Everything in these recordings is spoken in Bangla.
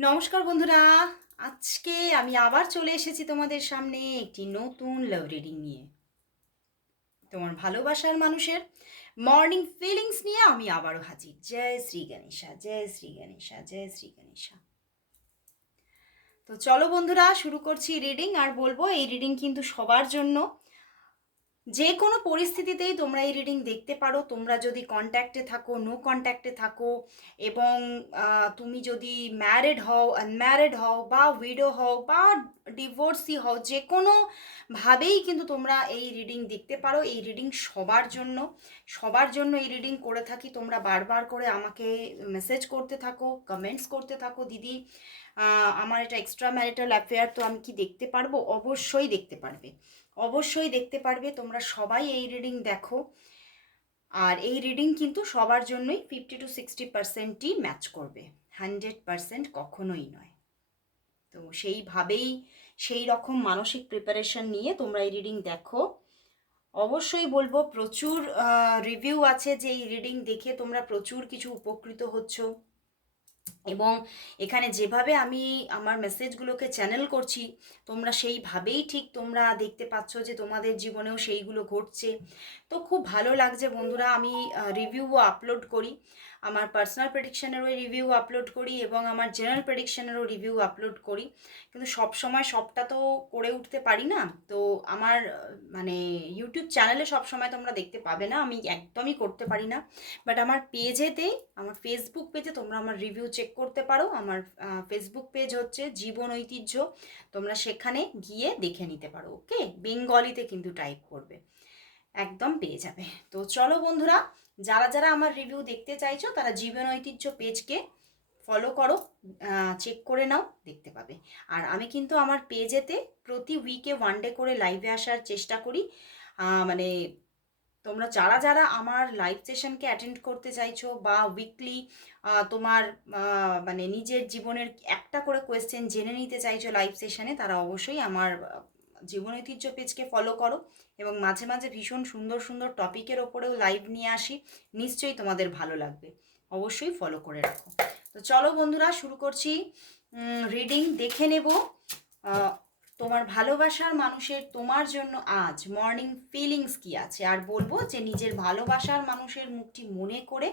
নমস্কার বন্ধুরা। আজকে আমি আবার চলে এসেছি তোমাদের সামনে একটি নতুন লাভ রিডিং নিয়ে। তোমার ভালোবাসার মানুষের মর্নিং ফিলিংস নিয়ে আমি আবারও হাজির। জয় শ্রী গণেশা, জয় শ্রী গণেশা, জয় শ্রী গণেশা। তো চলো বন্ধুরা, শুরু করছি রিডিং আর বলব, এই রিডিং কিন্তু সবার জন্য যে কোনো পরিস্থিতিতেই তোমরা এই রিডিং দেখতে পারো। তোমরা যদি কন্ট্যাক্টে থাকো নো কন্ট্যাক্টে থাকো এবং তুমি যদি ম্যারিড হও আনম্যারিড হও বা উইডো হও বা ডিভোর্সি হও, যে কোনো ভাবেই কিন্তু তোমরা এই রিডিং দেখতে পারো। এই রিডিং সবার জন্য সবার জন্য এই রিডিং করে থাকি। তোমরা বারবার করে আমাকে মেসেজ করতে থাকো কমেন্টস করতে থাকো, দিদি আমার এটা এক্সট্রা ম্যারিটাল অ্যাফেয়ার তো আমি কি দেখতে পারব? অবশ্যই দেখতে পারবে। অবশ্যই দেখতে পারবে, তোমরা সবাই এই রিডিং দেখো। আর এই রিডিং কিন্তু সবার জন্যই ফিফটি টু সিক্সটি পার্সেন্টই ম্যাচ করবে। হান্ড্রেড পার্সেন্ট কখনোই নয়। তো সেইভাবেই, সেই রকম মানসিক প্রিপারেশন নিয়ে তোমরা এই রিডিং দেখো। অবশ্যই বলব, প্রচুর রিভিউ আছে যে এই রিডিং দেখে তোমরা প্রচুর কিছু উপকৃত হচ্ছ। এবং এখানে যেভাবে আমি আমার মেসেজগুলোকে চ্যানেল করছি, তোমরা সেইভাবেই ঠিক তোমরা দেখতে পাচ্ছ যে তোমাদের জীবনেও সেইগুলো ঘটছে। তো খুব ভালো লাগছে বন্ধুরা, আমি রিভিউও আপলোড করি। আমার পার্সোনাল প্রেডিকশনেরও রিভিউ আপলোড করি এবং আমার জেনারেল প্রেডিকশনেরও রিভিউ আপলোড করি। কিন্তু সব সময় সবটা তো করে উঠতে পারি না। তো আমার মানে ইউটিউব চ্যানেলে সব সময় তোমরা দেখতে পাবে না। আমি একদমই করতে পারি না। বাট আমার পেজেতে আমার ফেসবুক পেজে তোমরা আমার রিভিউ চেক করতে পারো। আমার ফেসবুক পেজ হচ্ছে জীবন ঐতিহ্য। তোমরা সেখানে গিয়ে দেখে নিতে পারো ওকে বেঙ্গলিতে কিন্তু টাইপ করবে। একদম পেয়ে যাবে। তো চলো বন্ধুরা যারা যারা আমার রিভিউ দেখতে চাইছো, তারা জীবন ঐতিহ্য পেজকে ফলো করো চেক করে নাও, দেখতে পাবে। আর আমি কিন্তু আমার পেজেতে প্রতি উইকে ওয়ান ডে করে লাইভে আসার চেষ্টা করি। মানে তোমরা যারা যারা আমার লাইভ সেশনকে অ্যাটেন্ড করতে চাইছো বা উইকলি তোমার মানে নিজের জীবনের একটা করে কোয়েশ্চেন জেনে নিতে চাইছো লাইভ সেশনে তারা অবশ্যই আমার জীবন ঐতিহ্য পেজকে ফলো করো এবং মাঝে মাঝে ভীষণ সুন্দর সুন্দর টপিকের ওপরেও লাইভ নিয়ে আসি। নিশ্চয়ই তোমাদের ভালো লাগবে। অবশ্যই ফলো করে রাখো। তো চলো বন্ধুরা, শুরু করছি। রিডিং দেখে নেব। তোমার ভালোবাসার মানুষের তোমার জন্য আজ মর্নিং ফিলিংস কি আছে? আর বলব যে নিজের ভালোবাসার মানুষের মুখটি মনে করে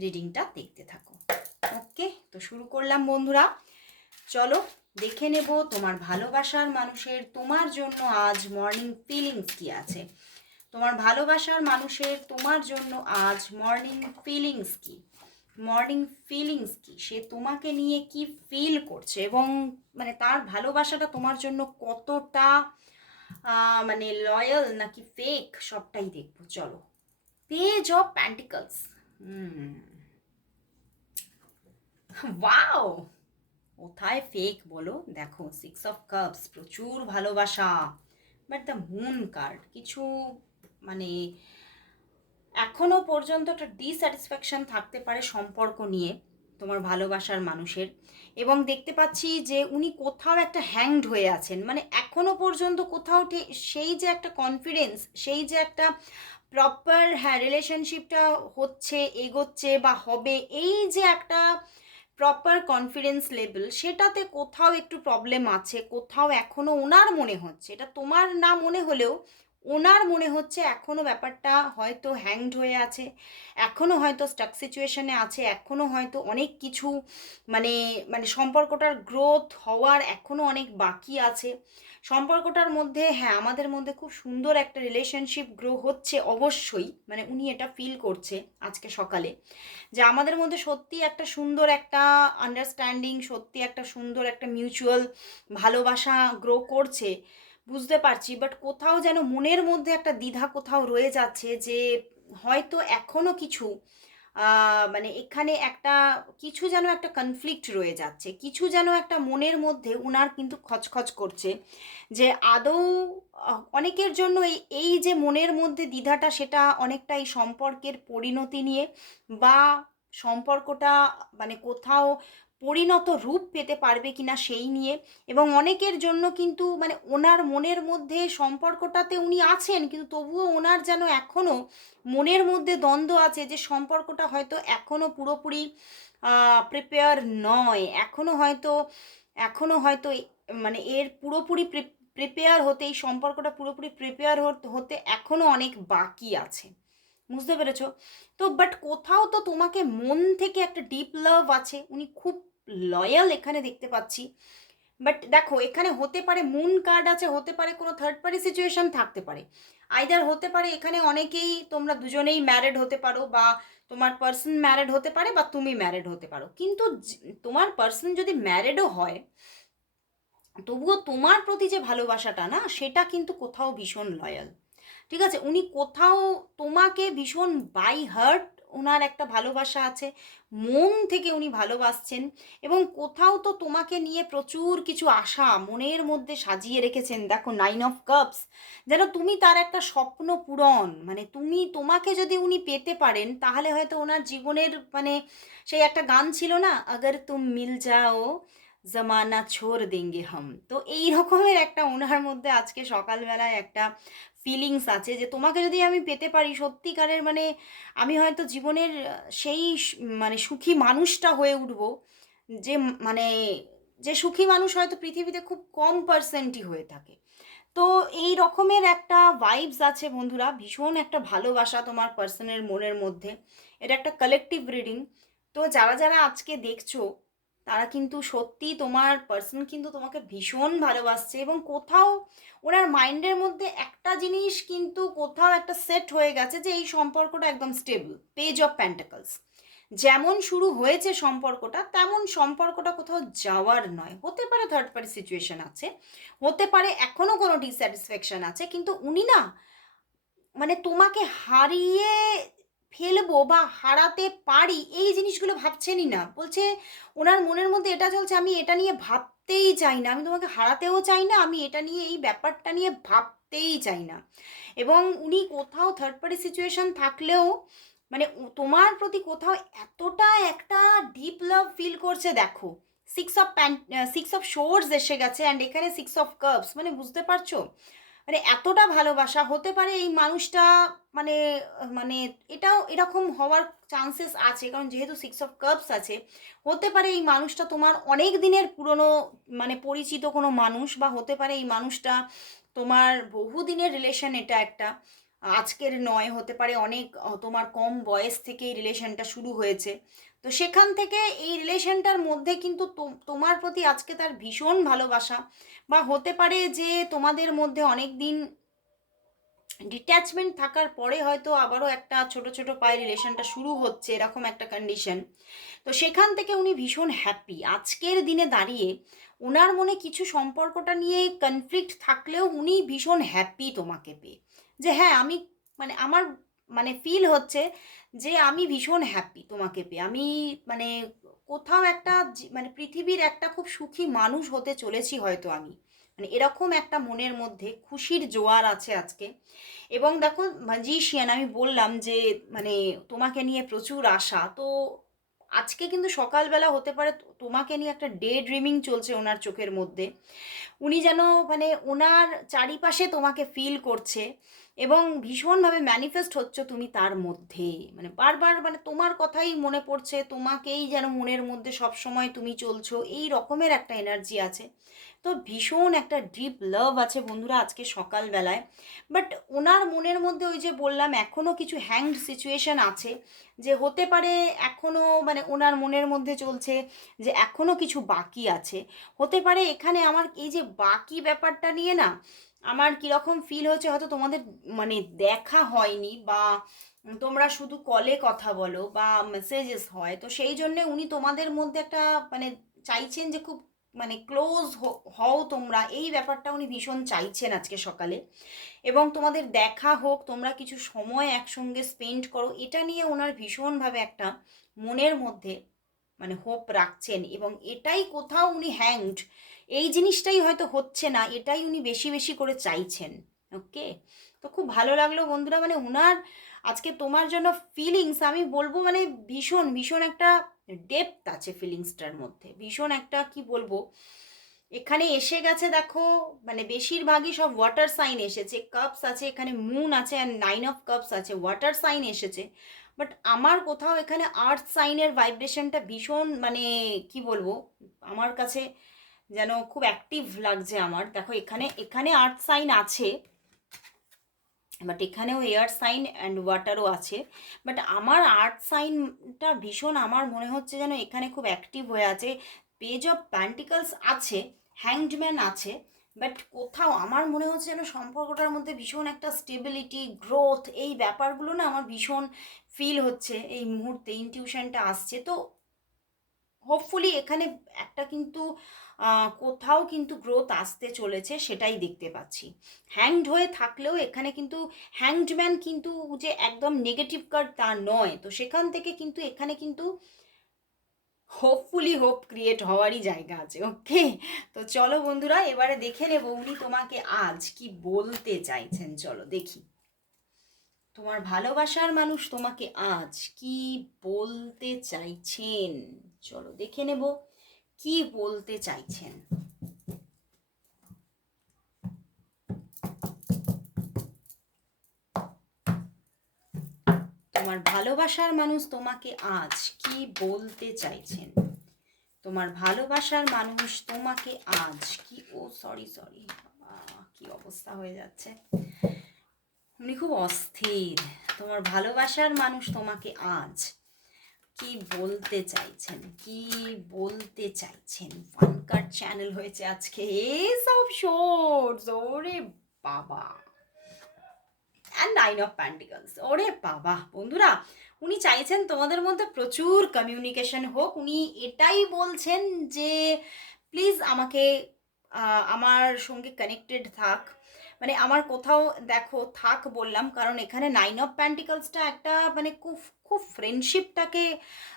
রিডিংটা দেখতে থাকো। ওকে তো শুরু করলাম বন্ধুরা। চলো দেখে নেব তোমার ভালোবাসার মানুষের, তোমার জন্য আজ মর্নিং ফিলিংস কি আছে? তোমার ভালোবাসার মানুষের, তোমার জন্য আজ মর্নিং ফিলিংস কি? মর্নিং ফিলিংস কি? সে তোমাকে নিয়ে কি ফিল করছে? এবং মানে তার ভালোবাসাটা তোমার জন্য কতটা মানে লয়াল নাকি ফেক সবটাই দেখব, চলো। পেজ অফ প্যান্টিকলস ওয়াও কোথায় ফেক বলো? দেখো সিক্স অফ কাপস প্রচুর ভালোবাসা। বাট দ্য মুন কার্ড কিছু মানে এখনও পর্যন্ত একটা ডিস্যাটিসফ্যাকশন থাকতে পারে সম্পর্ক নিয়ে তোমার ভালোবাসার মানুষের। এবং দেখতে পাচ্ছি যে উনি কোথাও একটা হ্যাংড হয়ে আছেন। মানে এখনও পর্যন্ত কোথাও সেই যে একটা কনফিডেন্স সেই যে একটা প্রপার হ্যাঁ রিলেশনশিপটা হচ্ছে, এগোচ্ছে বা হবে, এই যে একটা প্রপার কনফিডেন্স লেভেল সেটাতে কোথাও একটু প্রবলেম আছে, কোথাও এখনও ওনার মনে হচ্ছে। এটা তোমার না মনে হলেও ওনার মনে হচ্ছে এখনও ব্যাপারটা হয়তো হ্যাংড হয়ে আছে এখনও হয়তো স্টাক সিচুয়েশনে আছে এখনও হয়তো অনেক কিছু মানে মানে সম্পর্কটার গ্রোথ হওয়ার এখনও অনেক বাকি আছে। সম্পর্কটার মধ্যে হ্যাঁ আমাদের মধ্যে খুব সুন্দর একটা রিলেশনশিপ গ্রো হচ্ছে অবশ্যই মানে উনি এটা ফিল করছে আজকে সকালে, যে আমাদের মধ্যে সত্যি একটা সুন্দর একটা আন্ডারস্ট্যান্ডিং সত্যি একটা সুন্দর একটা মিউচুয়াল ভালোবাসা গ্রো করছে। বুঝতে পারছি বাট কোথাও যেন মনের মধ্যে একটা দ্বিধা কোথাও রয়ে যাচ্ছে যে হয়তো এখনও কিছু মানে এখানে একটা, কিছু যেন একটা কনফ্লিক্ট রয়ে যাচ্ছে, কিছু যেন একটা মনের মধ্যে উনার কিন্তু খচখচ করছে যে আদৌ অনেকের জন্য এই এই যে মনের মধ্যে দ্বিধাটা সেটা অনেকটা এই সম্পর্কের পরিণতি নিয়ে বা সম্পর্কটা মানে কোথাও পরিণত রূপ পেতে পারবে কিনা সেই নিয়ে। এবং অনেকের জন্য কিন্তু মানে ওনার মনের মধ্যে সম্পর্কটাতে উনি আছেন, কিন্তু তবুও ওনার যেন এখনও মনের মধ্যে দ্বন্দ্ব আছে যে সম্পর্কটা হয়তো এখনও পুরোপুরি প্রিপেয়ার নয়। এখনও হয়তো এখনও হয়তো মানে এর পুরোপুরি প্রিপেয়ার হতে, এই সম্পর্কটা পুরোপুরি প্রিপেয়ার হতে এখনও অনেক বাকি আছে। বুঝতে পেরেছ? তো বাট কোথাও তো তোমাকে মন থেকে একটা ডিপ লাভ আছে। উনি খুব লয়াল এখানে দেখতে পাচ্ছি। বাট দেখো, এখানে হতে পারে মুন কার্ড আছে, হতে পারে কোনো থার্ড পার্টি সিচুয়েশন থাকতে পারে। আইদার হতে পারে এখানে অনেকেই তোমরা দুজনেই ম্যারেড হতে পারো বা তোমার পার্সন ম্যারেড হতে পারে বা তুমি ম্যারেড হতে পারো। কিন্তু তোমার পার্সন যদি ম্যারেডও হয়, তবুও তোমার প্রতি যে ভালোবাসাটা না, সেটা কিন্তু কোথাও ভীষণ লয়াল ঠিক আছে? উনি কোথাও তোমাকে ভীষণ বাই হার্ট ওনার একটা ভালোবাসা আছে, মন থেকে উনি ভালোবাসছেন এবং কোথাও তো তোমাকে নিয়ে প্রচুর কিছু আশা মনের মধ্যে সাজিয়ে রেখেছেন। দেখো নাইন অফ কাপস যেন তুমি তার একটা স্বপ্ন পূরণ মানে তুমি তোমাকে যদি উনি পেতে পারেন, তাহলে হয়তো ওনার জীবনের মানে সেই একটা গান ছিল না আগর তুম মিল যাও জমানা ছোড় দেঙ্গে হম তো এই রকমের একটা ওনার মধ্যে আজকে সকালবেলায় একটা ফিলিংস আছে যে তোমাকে যদি আমি পেতে পারি, সত্যিকারের মানে আমি হয়তো জীবনের সেই মানে সুখী মানুষটা হয়ে উঠব যে মানে যে সুখী মানুষ হয়তো পৃথিবীতে খুব কম পার্সেন্টই হয়ে থাকে। তো এই রকমের একটা ভাইবস আছে বন্ধুরা, ভীষণ একটা ভালোবাসা তোমার পার্সনের মনের মধ্যে। এটা একটা কালেকটিভ রিডিং তো যারা যারা আজকে দেখছ তারা কিন্তু সত্যি তোমার পার্সন কিন্তু তোমাকে ভীষণ ভালোবাসছে এবং কোথাও ওনার মাইন্ডের মধ্যে একটা জিনিস কিন্তু কোথাও একটা সেট হয়ে গেছে যে এই সম্পর্কটা একদম স্টেবল পেজ অফ প্যান্টাকলস যেমন শুরু হয়েছে সম্পর্কটা, তেমন সম্পর্কটা কোথাও যাওয়ার নয়। হতে পারে থার্ড পার্টি সিচুয়েশন আছে, হতে পারে এখনও কোনো ডিস্যাটিসফ্যাকশন আছে, কিন্তু উনি না মানে তোমাকে হারিয়ে ফেলব বা হারাতে পারি, এই জিনিসগুলো ভাবছেনই না। বলছে, ওনার মনের মধ্যে এটা চলছে, আমি এটা নিয়ে ভাবতেই চাই না। আমি তোমাকে হারাতেও চাই না, আমি এটা নিয়ে, এই ব্যাপারটা নিয়ে ভাবতেই চাই না। এবং উনি কোথাও থার্ড পার্টি সিচুয়েশন থাকলেও মানে তোমার প্রতি কোথাও এতটা একটা ডিপ লাভ ফিল করছে, দেখো। Six of pent six of swords এসে গেছে অ্যান্ড এখানে সিক্স অফ কাপস মানে বুঝতে পারছ? মানে এতটা ভালোবাসা হতে পারে এই মানুষটা মানে মানে এটাও এরকম হওয়ার চান্সেস আছে, কারণ যেহেতু সিক্স অফ কাপস আছে, হতে পারে এই মানুষটা তোমার অনেক দিনের পুরনো মানে পরিচিত কোনো মানুষ বা হতে পারে এই মানুষটা তোমার বহুদিনের রিলেশন এটা একটা, আজকের নয়, হতে পারে অনেক, তোমার কম বয়স থেকে এই রিলেশনটা শুরু হয়েছে। তো সেখান থেকে এই রিলেশনটার মধ্যে কিন্তু তোমার প্রতি আজকে তার ভীষণ ভালোবাসা বা হতে পারে যে তোমাদের মধ্যে অনেক দিন ডিট্যাচমেন্ট থাকার পরে হয়তো আবারও একটা ছোট ছোট পায়ে রিলেশনটা শুরু হচ্ছে, এরকম একটা কন্ডিশন তো সেখান থেকে উনি ভীষণ হ্যাপি আজকের দিনে দাঁড়িয়ে ওনার মনে কিছু সম্পর্কটা নিয়ে কনফ্লিক্ট থাকলেও উনি ভীষণ হ্যাপি তোমাকে পেয়ে। যে হ্যাঁ আমি মানে আমার মানে ফিল হচ্ছে যে আমি ভীষণ হ্যাপি তোমাকে পেয়ে। আমি মানে কোথাও একটা মানে পৃথিবীর একটা খুব সুখী মানুষ হতে চলেছি হয়তো আমি। মানে এরকম একটা মনের মধ্যে খুশির জোয়ার আছে আজকে। এবং দেখো ম্যাজিশিয়ান আমি বললাম যে মানে তোমাকে নিয়ে প্রচুর আশা। তো আজকে কিন্তু সকালবেলা হতে পারে তোমাকে নিয়ে একটা ডে ড্রিমিং চলছে ওনার চোখের মধ্যে। উনি যেন মানে ওনার চারিপাশে তোমাকে ফিল করছে এবং ভীষণভাবে ম্যানিফেস্ট হচ্ছে তুমি তার মধ্যে। মানে বারবার মানে তোমার কথাই মনে পড়ছে, তোমাকেই যেন মনের মধ্যে সব সময় তুমি চলছো, এই রকমের একটা এনার্জি আছে। তো ভীষণ একটা ডিপ লাভ আছে বন্ধুরা আজকে সকালবেলায়। বাট ওনার মনের মধ্যে ওই যে বললাম এখনও কিছু হ্যাংড সিচুয়েশন আছে যে হতে পারে এখনও মানে ওনার মনের মধ্যে চলছে যে এখনও কিছু বাকি আছে। হতে পারে এখানে আমার এই যে বাকি ব্যাপারটা নিয়ে না আমার কীরকম ফিল হচ্ছে হয়তো তোমাদের মানে দেখা হয়নি বা তোমরা শুধু কলে কথা বলো বা মেসেজেস হয়। তো সেই জন্যে উনি তোমাদের মধ্যে একটা মানে চাইছেন যে খুব মানে ক্লোজ হও তোমরা। এই ব্যাপারটা উনি ভীষণ চাইছেন আজকে সকালে। এবং তোমাদের দেখা হোক, তোমরা কিছু সময় একসঙ্গে স্পেন্ড করো, এটা নিয়ে ওনার ভীষণভাবে একটা মনের মধ্যে মানে হোপ রাখছেন। এবং এটাই কোথাও উনি হ্যাংড এই জিনিসটাই হয়তো হচ্ছে না, এটাই উনি বেশি বেশি করে চাইছেন। ওকে তো খুব ভালো লাগল বন্ধুরা মানে ওনার আজকে তোমার জন্য ফিলিংস আমি বলব মানে ভীষণ ভীষণ একটা ডেপথ আছে ফিলিংসটার মধ্যে। ভীষণ একটা, কি বলব, এখানে এসে গেছে দেখো মানে বেশিরভাগই সব ওয়াটার সাইন এসেছে। কাপস আছে এখানে মুন আছে অ্যান্ড নাইন অফ কাপস আছে। ওয়াটার সাইন এসেছে। বাট আমার কোথাও এখানে আর্থ সাইনের ভাইব্রেশনটা ভীষণ মানে কি বলব, আমার কাছে যেন খুব অ্যাক্টিভ লাগছে আমার। দেখো এখানে এখানে আর্থ সাইন আছে। বাট এখানেও এয়ার সাইন অ্যান্ড ওয়াটারও আছে। বাট আমার আর্থ সাইনটা ভীষণ আমার মনে হচ্ছে যেন এখানে খুব অ্যাক্টিভ হয়ে আছে। পেজ অফ প্যান্টিকলস আছে হ্যাংডম্যান আছে বাট কোথাও আমার মনে হচ্ছে যেন সম্পর্কটার মধ্যে ভীষণ একটা স্টেবিলিটি গ্রোথ এই ব্যাপারগুলো না আমার ভীষণ ফিল হচ্ছে। এই মুহূর্তে ইনটিউশনটা আসছে। তো হোপফুলি এখানে একটা কিন্তু কোথাও কিন্তু গ্রোথ আসতে চলেছে সেটাই দেখতে পাচ্ছি। হ্যাংড হয়ে থাকলেও এখানে কিন্তু হ্যাংডম্যান কিন্তু যে একদম নেগেটিভ কার্ড তা নয়। তো সেখান থেকে কিন্তু এখানে কিন্তু হোপফুলি হোপ ক্রিয়েট হওয়ারই জায়গা আছে ওকে তো চলো বন্ধুরা, এবারে দেখে নেব উনি তোমাকে আজ কি বলতে চাইছেন, চলো দেখি। তোমার ভালোবাসার মানুষ তোমাকে আজ কি বলতে চাইছেন? চলো দেখে নেব কি বলতে চাইছেন। তোমার ভালোবাসার মানুষ তোমাকে আজ কি বলতে চাইছেন? তোমার ভালোবাসার মানুষ তোমাকে আজ কি, ও সরি সরি কি অবস্থা হয়ে যাচ্ছে। উনি খুব অস্থির। তোমার ভালোবাসার মানুষ তোমাকে আজ বলতে চাইছেন? কি বলতে চাইছেন? ফান কার্ড চ্যানেল হয়েছে আজকে। এসব শোর্টস ওরে বাবা। অ্যান্ড নাইন অফ প্যান্টিকলস ওরে বাবা। বন্ধুরা, উনি চাইছেন তোমাদের মধ্যে প্রচুর কমিউনিকেশন হোক। উনি এটাই বলছেন যে প্লিজ আমাকে আমার সঙ্গে কানেক্টেড থাক। মানে আমার কোথাও, দেখো, থাক বললাম, কারণ এখানে নাইন অফ প্যান্টিকলসটা একটা মানে খুব খুব ফ্রেন্ডশিপটাকে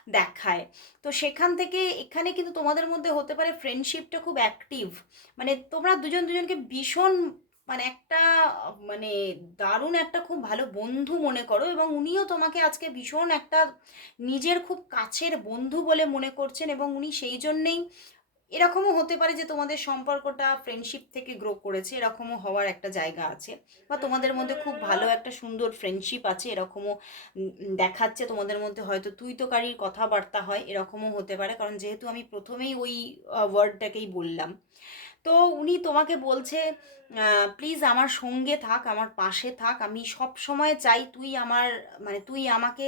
দেখায়। তো সেখান থেকে এখানে কিন্তু তোমাদের মধ্যে হতে পারে ফ্রেন্ডশিপটা খুব অ্যাক্টিভ মানে তোমরা দুজন দুজনকে ভীষণ মানে একটা মানে দারুণ একটা খুব ভালো বন্ধু মনে করো এবং উনিও তোমাকে আজকে ভীষণ একটা নিজের খুব কাছের বন্ধু বলে মনে করছেন এবং উনি সেই জন্যেই এরকমও হতে পারে যে তোমাদের সম্পর্কটা ফ্রেন্ডশিপ থেকে গ্রো করেছে, এরকমও হওয়ার একটা জায়গা আছে বা তোমাদের মধ্যে খুব ভালো একটা সুন্দর ফ্রেন্ডশিপ আছে, এরকমও দেখাচ্ছে তোমাদের মধ্যে হয়তো তুই তো কারির কথাবার্তা হয়, এরকমও হতে পারে। কারণ যেহেতু আমি প্রথমেই ওই ওয়ার্ডটাকেই বললাম। তো উনি তোমাকে বলছে প্লিজ আমার সঙ্গে থাক, আমার পাশে থাক। আমি সব সময় চাই তুই আমার মানে তুই আমাকে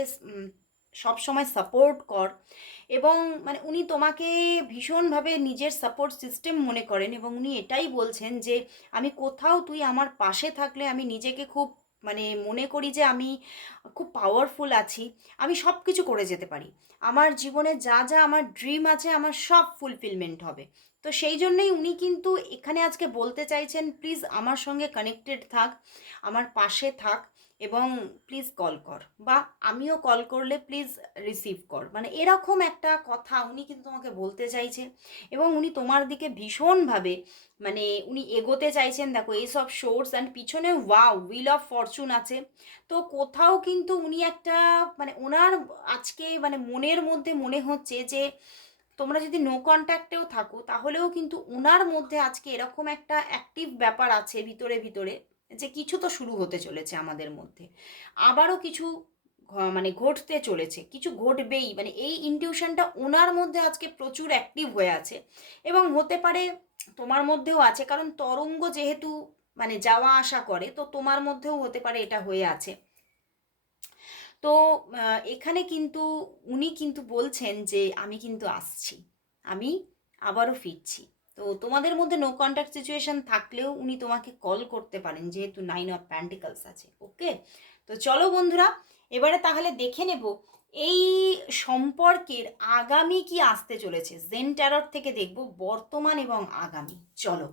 সব সময় সাপোর্ট কর। এবং মানে উনি তোমাকে ভীষণভাবে নিজের সাপোর্ট সিস্টেম মনে করেন এবং উনি এটাই বলছেন যে, আমি কোথাও তুই আমার পাশে থাকলে আমি নিজেকে খুব মানে মনে করি যে আমি খুব পাওয়ারফুল আছি। আমি সব কিছু করে যেতে পারি। আমার জীবনে যা যা আমার ড্রিম আছে, আমার সব ফুলফিলমেন্ট হবে। তো সেই জন্যই উনি কিন্তু এখানে আজকে বলতে চাইছেন প্লিজ আমার সঙ্গে কানেক্টেড থাক, আমার পাশে থাক। এবং প্লিজ কল কর বা আমিও কল করলে প্লিজ রিসিভ কর। মানে এরকম একটা কথা উনি কিন্তু তোমাকে বলতে চাইছে এবং উনি তোমার দিকে ভীষণভাবে মানে উনি এগোতে চাইছেন। দেখো, এইসব শোর্স অ্যান্ড পিছনে ওয়াও উইল অফ ফরচুন আছে। তো কোথাও কিন্তু উনি একটা মানে ওনার আজকে মানে মনের মধ্যে মনে হচ্ছে যে তোমরা যদি নো কন্ট্যাক্টেও থাকো তাহলেও কিন্তু ওনার মধ্যে আজকে এরকম একটা অ্যাক্টিভ ব্যাপার আছে ভিতরে ভিতরে। যে কিছু তো শুরু হতে চলেছে আমাদের মধ্যে। আবারও কিছু মানে ঘটতে চলেছে, কিছু ঘটবেই মানে এই ইনটিউশনটা ওনার মধ্যে আজকে প্রচুর অ্যাক্টিভ হয়ে আছে এবং হতে পারে তোমার মধ্যেও আছে, কারণ তরঙ্গ যেহেতু মানে যাওয়া আসা করে, তো তোমার মধ্যেও হতে পারে এটা হয়ে আছে। তো এখানে কিন্তু উনি কিন্তু বলছেন যে, আমি কিন্তু আসছি, আমি আবারও ফিরছি। তো তোমাদের মধ্যে নো কন্ট্যাক্ট সিচুয়েশন থাকলেও উনি তোমাকে কল করতে পারেন, যেহেতু নাইন অফ প্যান্টিকালস আছে ওকে তো চলো বন্ধুরা, এবারে তাহলে দেখে নেব, এই সম্পর্কের আগামী কি আসতে চলেছে? জেন ট্যারট থেকে দেখব বর্তমান এবং আগামী, চলো।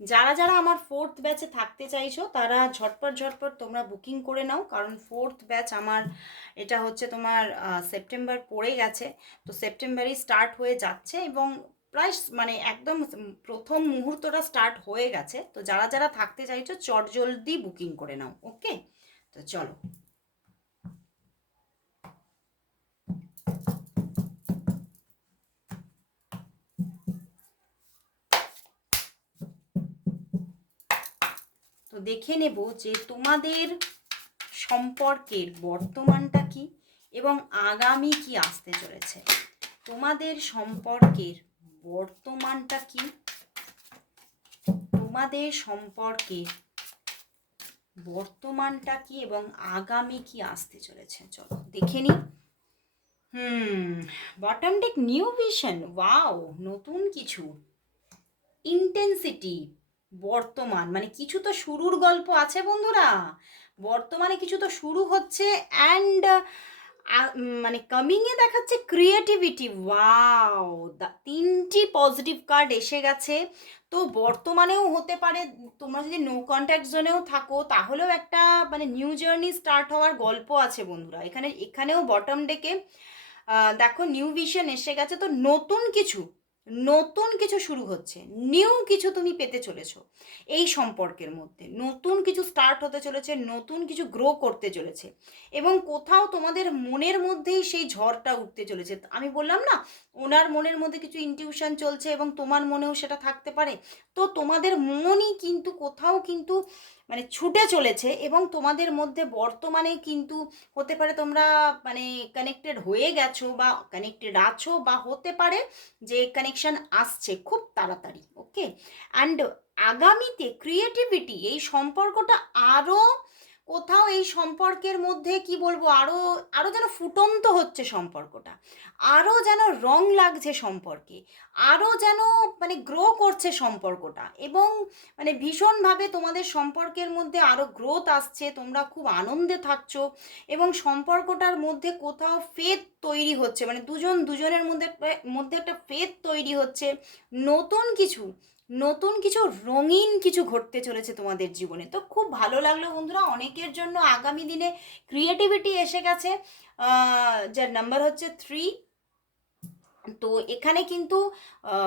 যারা যারা আমার ফোর্থ ব্যাচে থাকতে চাইছো, তারা ঝটপট ঝটপট তোমরা বুকিং করে নাও, কারণ ফোর্থ ব্যাচ আমার, এটা হচ্ছে তোমার সেপ্টেম্বর পড়ে গেছে। তো সেপ্টেম্বরেই স্টার্ট হয়ে যাচ্ছে এবং প্রায় মানে একদম প্রথম মুহূর্তটা স্টার্ট হয়ে গেছে। তো যারা যারা থাকতে চাইছো, চটজলদি বুকিং করে নাও ওকে তো চলো। দেখে নেব যে তোমাদের সম্পর্কের বর্তমানটা কি এবং আগামী কি আসতে চলেছে। তোমাদের সম্পর্কের বর্তমানটা কি? তোমাদের সম্পর্কের বর্তমানটা কি এবং আগামী কি আসতে চলেছে? চলো, দেখে নি hmm bottom new vision wow নতুন কিছু। ইন্টেন্সিটি বর্তমান। মানে কিছু তো শুরুর গল্প আছে বন্ধুরা। বর্তমানে কিছু তো শুরু হচ্ছে অ্যান্ড মানে কামিংয়ে দেখাচ্ছে ক্রিয়েটিভিটি ওয়াও তিনটি পজিটিভ কার্ড এসে গেছে। তো বর্তমানেও হতে পারে, তোমরা যদি নো কন্ট্যাক্ট জোনেও থাকো, তাহলেও একটা মানে নিউ জার্নি স্টার্ট হওয়ার গল্প আছে বন্ধুরা। এখানে, এখানেও বটম ডেকে দেখো নিউ ভিশন এসে গেছে। তো নতুন কিছু নতুন কিছু শুরু হচ্ছে নিউ কিছু তুমি পেতে চলেছো এই সম্পর্কের মধ্যে। নতুন কিছু স্টার্ট হতে চলেছে, নতুন কিছু গ্রো করতে চলেছে এবং কোথাও তোমাদের মনের মধ্যেই সেই ঝড়টা উঠতে চলেছে। আমি বললাম না ওনার মনের মধ্যে কিছু ইনটিউশন চলছে এবং তোমার মনেও সেটা থাকতে পারে। তো তোমাদের মনই কিন্তু কোথাও কিন্তু মানে ছুটে চলেছে এবং তোমাদের মধ্যে বর্তমানে কিন্তু হতে পারে তোমরা মানে কানেক্টেড হয়ে গেছো বা কানেক্টেড আছো বা হতে পারে যে কানেকশন আসছে খুব তাড়াতাড়ি ওকে অ্যান্ড আগামীতে ক্রিয়েটিভিটি এই সম্পর্কটা আরও কোথাও এই সম্পর্কের মধ্যে, কি বলব আরও আরও যেন ফুটন্ত হচ্ছে সম্পর্কটা আরও যেন রং লাগছে সম্পর্কে আরও যেন মানে গ্রো করছে সম্পর্কটা এবং মানে ভীষণভাবে তোমাদের সম্পর্কের মধ্যে আরও গ্রোথ আসছে, তোমরা খুব আনন্দে থাকছো এবং সম্পর্কটার মধ্যে কোথাও ফেদ তৈরি হচ্ছে মানে দুজন দুজনের মধ্যে মধ্যে একটা ফেদ তৈরি হচ্ছে, নতুন কিছু নতুন কিছু রঙিন কিছু ঘটতে চলেছে তোমাদের জীবনে। তো খুব ভালো লাগল বন্ধুরা, অনেকের জন্য আগামী দিনে ক্রিয়েটিভিটি এসে গেছে। যার নাম্বার হচ্ছে থ্রি তো এখানে কিন্তু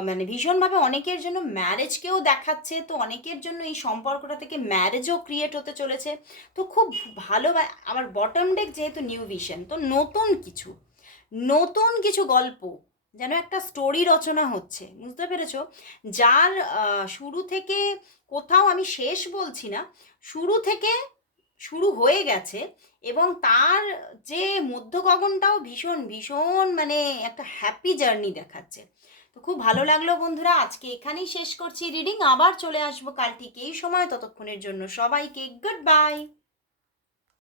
মানে ভীষণভাবে অনেকের জন্য ম্যারেজকেও দেখাচ্ছে, তো অনেকের জন্য এই সম্পর্কটা থেকে ম্যারেজও ক্রিয়েট হতে চলেছে। তো খুব ভালো আমার বটম ডেক যেহেতু নিউ ভিশন তো নতুন কিছু নতুন কিছু গল্প যেন একটা স্টোরি রচনা হচ্ছে, বুঝতে পেরেছ? যার শুরু থেকে কোথাও আমি শেষ বলছি না, শুরু থেকে শুরু হয়ে গেছে এবং তার যে মধ্য গগনটাও ভীষণ ভীষণ মানে একটা হ্যাপি জার্নি দেখাচ্ছে। তো খুব ভালো লাগল বন্ধুরা, আজকে এখানেই শেষ করছি রিডিং আবার চলে আসব কাল ঠিক এই সময়, ততক্ষণের জন্য সবাইকে গুড বাই